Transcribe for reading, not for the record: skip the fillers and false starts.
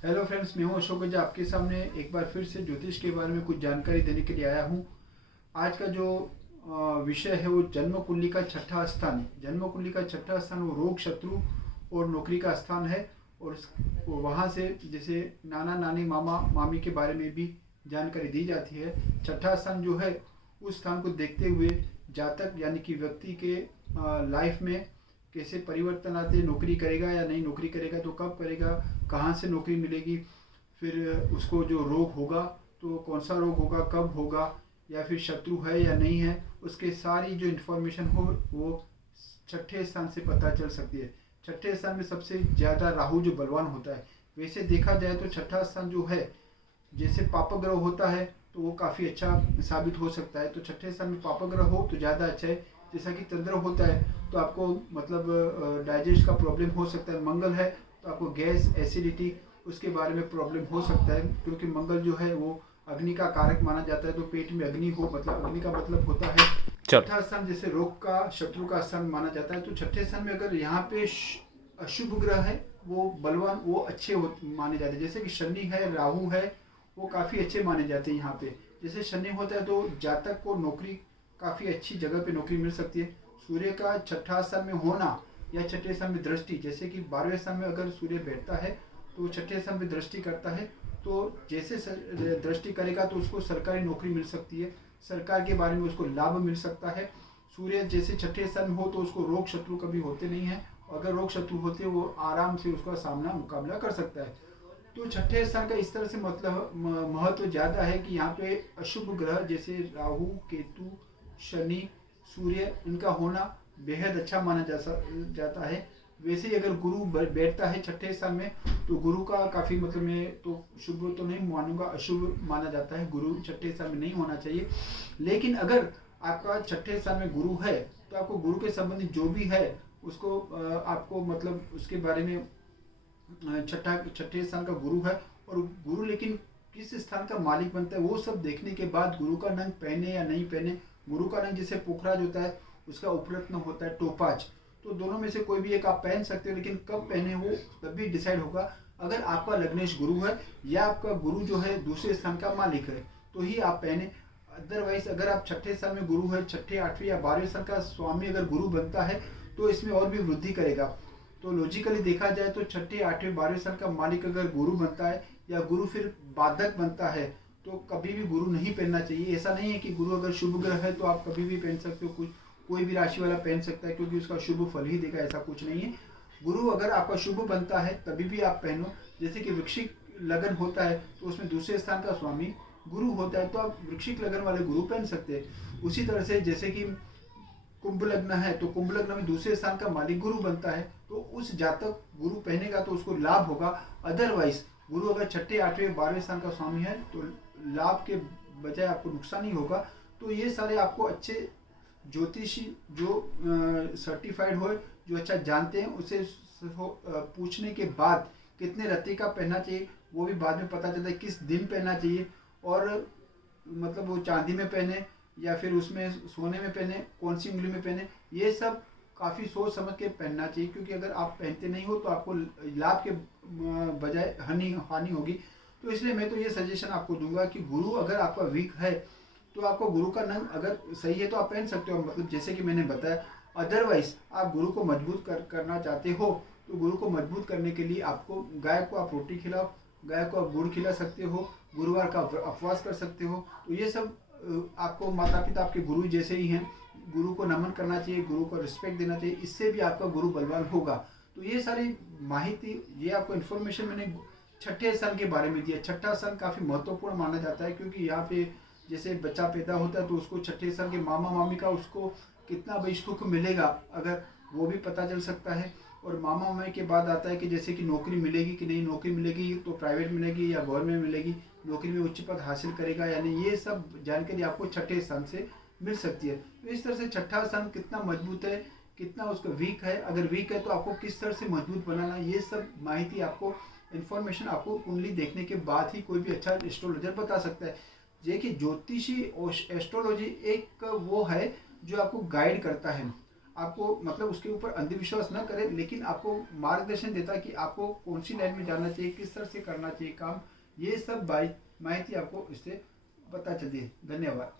Hello friends, मैं हूं अशोक गजा। आपके सामने एक बार फिर से ज्योतिष के बारे में कुछ जानकारी देने के लिए आया हूं। आज का जो विषय है वो जन्म कुंडली का छठा स्थान। जन्म कुंडली का छठा स्थान वो रोग, शत्रु और नौकरी का स्थान है। और वहाँ से जैसे नाना नानी मामा मामी के बारे में भी जानकारी दी जाती है। छठा स्थान जो है उस स्थान को देखते हुए जातक यानी कि व्यक्ति के लाइफ में कैसे परिवर्तन आते हैं, नौकरी करेगा या नहीं नौकरी करेगा तो कब करेगा, कहाँ से नौकरी मिलेगी, फिर उसको जो रोग होगा तो कौन सा रोग होगा, कब होगा, या फिर शत्रु है या नहीं है, उसके सारी जो इन्फॉर्मेशन हो वो छठे स्थान से पता चल सकती है। छठे स्थान में सबसे ज़्यादा राहु जो बलवान होता है। वैसे देखा जाए तो छठा स्थान जो है, जैसे पाप ग्रह होता है तो वो काफ़ी अच्छा साबित हो सकता है। तो छठे स्थान में पाप ग्रह हो तो ज़्यादा अच्छा है। जैसा कि चंद्र होता है तो आपको मतलब डाइजेस्ट का प्रॉब्लम हो सकता है। मंगल है तो आपको गैस, एसिडिटी उसके बारे में प्रॉब्लम हो सकता है, क्योंकि मंगल जो है वो अग्नि का कारक माना जाता है। तो पेट में अग्नि हो, मतलब अग्नि का मतलब होता है। चलो। छठा स्थान जैसे रोग का, शत्रु का स्थान माना जाता है। तो छठे स्थान में अगर यहाँ पे अशुभ ग्रह है वो बलवान, वो अच्छे माने जाते हैं। जैसे कि शनि है, राहु है, वो काफ़ी अच्छे माने जाते हैं यहाँ पे। जैसे शनि होता है तो जातक को नौकरी काफ़ी अच्छी जगह पे नौकरी मिल सकती है। सूर्य का छठा स्थान में होना या छठे स्थान में दृष्टि, जैसे कि 12वें स्थान में अगर सूर्य बैठता है तो छठे स्थान में दृष्टि करता है, तो जैसे दृष्टि करेगा तो उसको सरकारी नौकरी मिल सकती है, सरकार के बारे में उसको लाभ मिल सकता है। सूर्य जैसे छठे स्थान में हो तो उसको रोग शत्रु कभी होते नहीं हैं। अगर रोग शत्रु होते हैं वो आराम से उसका सामना मुकाबला कर सकता है। तो छठे स्थान का इस तरह से मतलब महत्व ज़्यादा है कि यहाँ पे अशुभ ग्रह जैसे राहु, केतु, शनि, सूर्य, इनका होना बेहद अच्छा माना जाता है। वैसे ही अगर गुरु बैठता है छठे स्थान में तो गुरु का काफ़ी मतलब मैं तो शुभ तो नहीं मानूंगा, अशुभ माना जाता है। गुरु छठे स्थान में नहीं होना चाहिए। लेकिन अगर आपका छठे स्थान में गुरु है तो आपको गुरु के संबंधित जो भी है उसको आपको मतलब उसके बारे में छठे स्थान का गुरु है। और गुरु लेकिन किस स्थान का मालिक बनता है वो सब देखने के बाद गुरु का नंग पहने या नहीं पहने। गुरु का नंग जैसे पोखराज होता है, उसका उपरत्न होता है टोपाज। तो दोनों में से कोई भी एक आप पहन सकते हो, लेकिन कब पहने वो तभी डिसाइड होगा अगर आपका लग्नेश गुरु है या आपका गुरु जो है दूसरे स्थान का मालिक है तो ही आप पहने। अदरवाइज अगर आप छठे स्थान में गुरु है, छठे, आठवें या 12वें स्थान का स्वामी अगर गुरु बनता है तो इसमें और भी वृद्धि करेगा। तो लॉजिकली देखा जाए तो छठे, आठवें, 12वें स्थान का मालिक अगर गुरु बनता है या गुरु फिर बाधक बनता है तो कभी भी गुरु नहीं पहनना चाहिए। ऐसा नहीं है कि गुरु अगर शुभ ग्रह है तो आप कभी भी पहन सकते हो, कोई भी राशि वाला पहन सकता है क्योंकि उसका शुभ फल ही देगा, ऐसा कुछ नहीं है। गुरु अगर आपका शुभ बनता है तभी भी आप पहनो। जैसे कि वृश्चिक लगन होता है तो उसमें दूसरे स्थान का स्वामी गुरु होता है तो आप वृश्चिक लगन वाले गुरु पहन सकते हैं। उसी तरह से जैसे कि कुंभ लग्न है तो कुंभ लग्न में दूसरे स्थान का मालिक गुरु बनता है तो उस जातक गुरु पहनेगा तो उसको लाभ होगा। अदरवाइज गुरु अगर छठे, आठवें, 12वें स्थान का स्वामी है तो लाभ के बजाय आपको नुकसान ही होगा। तो ये सारे आपको अच्छे ज्योतिषी जो सर्टिफाइड हो, जो अच्छा जानते हैं, उसे पूछने के बाद कितने रत्ती का पहनना चाहिए वो भी बाद में पता चलता है, किस दिन पहनना चाहिए। और मतलब वो चांदी में पहने या फिर उसमें सोने में पहने, कौन सी उंगली में पहने, ये सब काफ़ी सोच समझ के पहनना चाहिए। क्योंकि अगर आप पहनते नहीं हो तो आपको लाभ के बजाय हानि होगी। तो इसलिए मैं तो ये सजेशन आपको दूंगा कि गुरु अगर आपका वीक है तो आपको गुरु का नंग अगर सही है तो आप पहन सकते हो, मतलब जैसे कि मैंने बताया। अदरवाइज आप गुरु को मजबूत करना चाहते हो तो गुरु को मजबूत करने के लिए आपको गाय को आप रोटी खिलाओ, गाय को आप गुड़ खिला सकते हो, गुरुवार का उपवास कर सकते हो। तो ये सब आपको माता पिता आपके गुरु जैसे ही हैं, गुरु को नमन करना चाहिए, गुरु को रिस्पेक्ट देना चाहिए, इससे भी आपका गुरु बलवान होगा। तो ये सारी माहिती, ये आपको इन्फॉर्मेशन मैंने छठे स्थान के बारे में दिया। छठा स्थान काफ़ी महत्वपूर्ण माना जाता है क्योंकि यहाँ पे जैसे बच्चा पैदा होता है तो उसको छठे स्थान के मामा मामी का उसको कितना भाई सुख मिलेगा अगर वो भी पता चल सकता है। और मामा मामी के बाद आता है कि जैसे कि नौकरी मिलेगी कि नहीं, नौकरी मिलेगी तो प्राइवेट मिलेगी या गवर्नमेंट मिलेगी, नौकरी में उच्च पद हासिल करेगा यानी, ये सब जानकारी आपको छठे स्थान से मिल सकती है। तो इस तरह से छठा स्थान कितना मजबूत है, कितना उसका वीक है, अगर वीक है तो आपको किस तरह से मजबूत बनाना, ये सब माहिती आपको, इन्फॉर्मेशन आपको कुंडली देखने के बाद ही कोई भी अच्छा एस्ट्रोलॉजर बता सकता है। देखिए ज्योतिषी और एस्ट्रोलॉजी एक वो है जो आपको गाइड करता है। आपको मतलब उसके ऊपर अंधविश्वास न करें, लेकिन आपको मार्गदर्शन देता है कि आपको कौन सी लाइन में जाना चाहिए, किस तरह से करना चाहिए काम। ये सब माहिती आपको इससे पता चलती है। धन्यवाद।